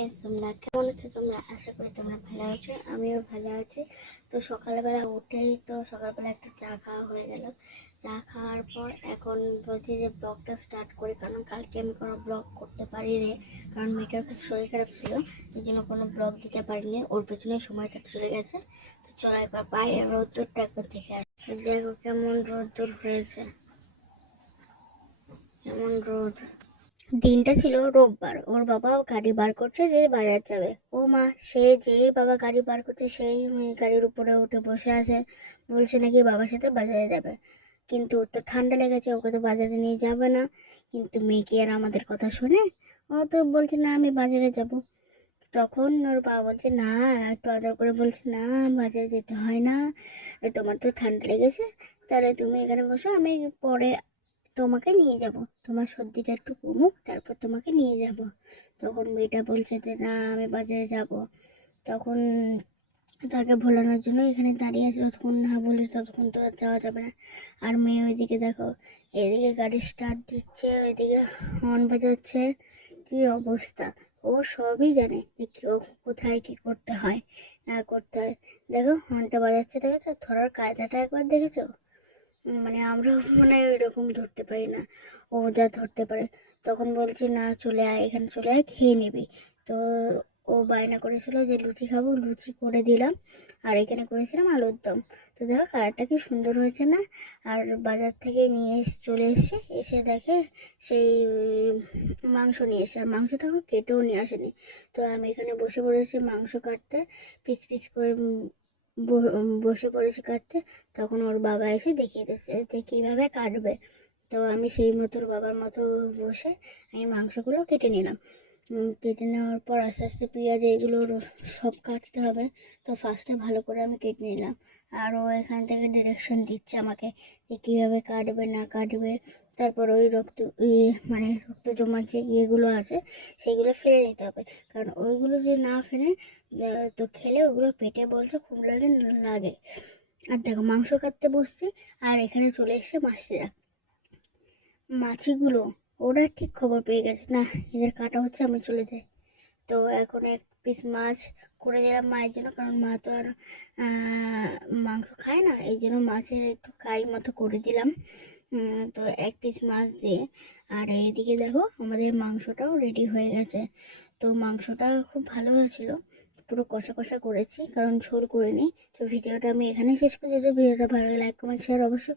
Friends, তোমরা কেমন আছো? তোমরা আশা করি তোমরা ভালো আছো, আমিও ভালো আছি। তো সকালবেলা উঠেই তো সকালবেলা একটু চা খাওয়া হয়ে গেল। চা খাওয়ার পর এখন বলছি যে ব্লগটা স্টার্ট করি, কারণ কালকে আমি কোনো ব্লগ করতে পারিনি, কারণ মেয়েটার খুব শরীর খারাপ ছিল, এই জন্য কোনো ব্লগ দিতে পারিনি। ওর পেছনে সময়টা চলে গেছে। তো চলো একবার বাইরে রোদ্দুরটা একবার দেখে আসি। দেখো কেমন রোদ্দুর হয়েছে, কেমন রোদ। দিনটা ছিল রোববার, ওর বাবা গাড়ি বার করছে যে বাজার যাবে। ও মা, সে যে বাবা গাড়ি বার করছে সেই গাড়ির উপরে উঠে বসে আছে, বলছে নাকি বাবার সাথে বাজারে যাবে। কিন্তু ওর তো ঠান্ডা লেগেছে, ওকে তো বাজারে নিয়ে যাবে না। কিন্তু মেয়ে কি আর আমাদের কথা শোনে? ও তো বলছে না আমি বাজারে যাব। তখন ওর বাবা বলছে না, একটু আদর করে বলছে না, বাজারে যেতে হয় না, তোমার তো ঠান্ডা লেগেছে, তাহলে তুমি এখানে বসো, আমি পরে তোমাকে নিয়ে যাব, তোমার সর্দিটা একটু কমুক তারপর তোমাকে নিয়ে যাব। তখন মেয়েটা বলছে যে না আমি বাজারে যাব। তখন তাকে ভোলানোর জন্য এখানে দাঁড়িয়ে আছে, যতক্ষণ না বলি ততক্ষণ তো আর যাওয়া যাবে না। আর মেয়ে ওইদিকে দেখো, এদিকে গাড়ি স্টার্ট দিচ্ছে, ওইদিকে হর্ন বাজাচ্ছে, কি অবস্থা। ও সবই জানে যে কোথায় কি করতে হয় না করতে হয়। দেখো হর্নটা বাজাচ্ছে, দেখেছো? ধরার কায়দাটা একবার দেখেছো? মানে আমরা মানে ওইরকম ধরতে পারি না, ও যা ধরতে পারে। তখন বলছি না চলে আয়, এখানে চলে আয়, খেয়ে নিবি। তো ও বায়না করেছিল যে লুচি খাবো, লুচি করে দিলাম। আর এখানে করেছিলাম আলুর দম। তো দেখো কালারটা কি সুন্দর হয়েছে না? আর বাজার থেকে নিয়ে চলে এসে এসে দেখে সেই মাংস নিয়ে এসে, আর মাংসটাকে কেটেও নিয়ে আসেনি। তো আমি এখানে বসে পড়েছি মাংস কাটতে, পিস পিস করে বসে পড়েছি কাটতে। তখন ওর বাবা এসে দেখিয়ে দিচ্ছে যে কীভাবে কাটবে। তো আমি সেই মতো ওর বাবার মতো বসে আমি মাংসগুলো কেটে নিলাম। কেটে নেওয়ার পর আস্তে আস্তে পেঁয়াজ এগুলো সব কাটতে হবে। তো ফার্স্টে ভালো করে আমি কেটে নিলাম, আর ও এখান থেকে ডিরেকশন দিচ্ছে আমাকে যে কীভাবে কাটবে না কাটবে। তারপর ওই মানে রক্ত জমার যে ইয়েগুলো আছে সেগুলো ফেলে নিতে হবে, কারণ ওইগুলো যে না ফেলে তো খেলে ওগুলো পেটে বলছে খুব লাগে লাগে। আর দেখো মাংস কাটতে বসছি, আর এখানে চলে এসছে মাছরা, মাছিগুলো ওরা ঠিক খবর পেয়ে গেছে না এদের কাটা হচ্ছে, আমি চলে যাই। তো এখন এক পিস মাছ করে দিলাম মায়ের জন্য, কারণ মা তো আর মাংস খায় না, এই জন্য মাছের একটু কাই মতো করে দিলাম। তো এক পিস মাছ দিয়ে, আর এইদিকে দেখো আমাদের মাংসটাও রেডি হয়ে গেছে। তো মাংসটা খুব ভালো হয়েছিল, পুরো কষা কষা করেছি, কারণ ঝোল করিনি। তো ভিডিওটা আমি এখানেই শেষ করছি। যদি ভিডিওটা ভালো লাগে লাইক কমেন্ট শেয়ার অবশ্যই।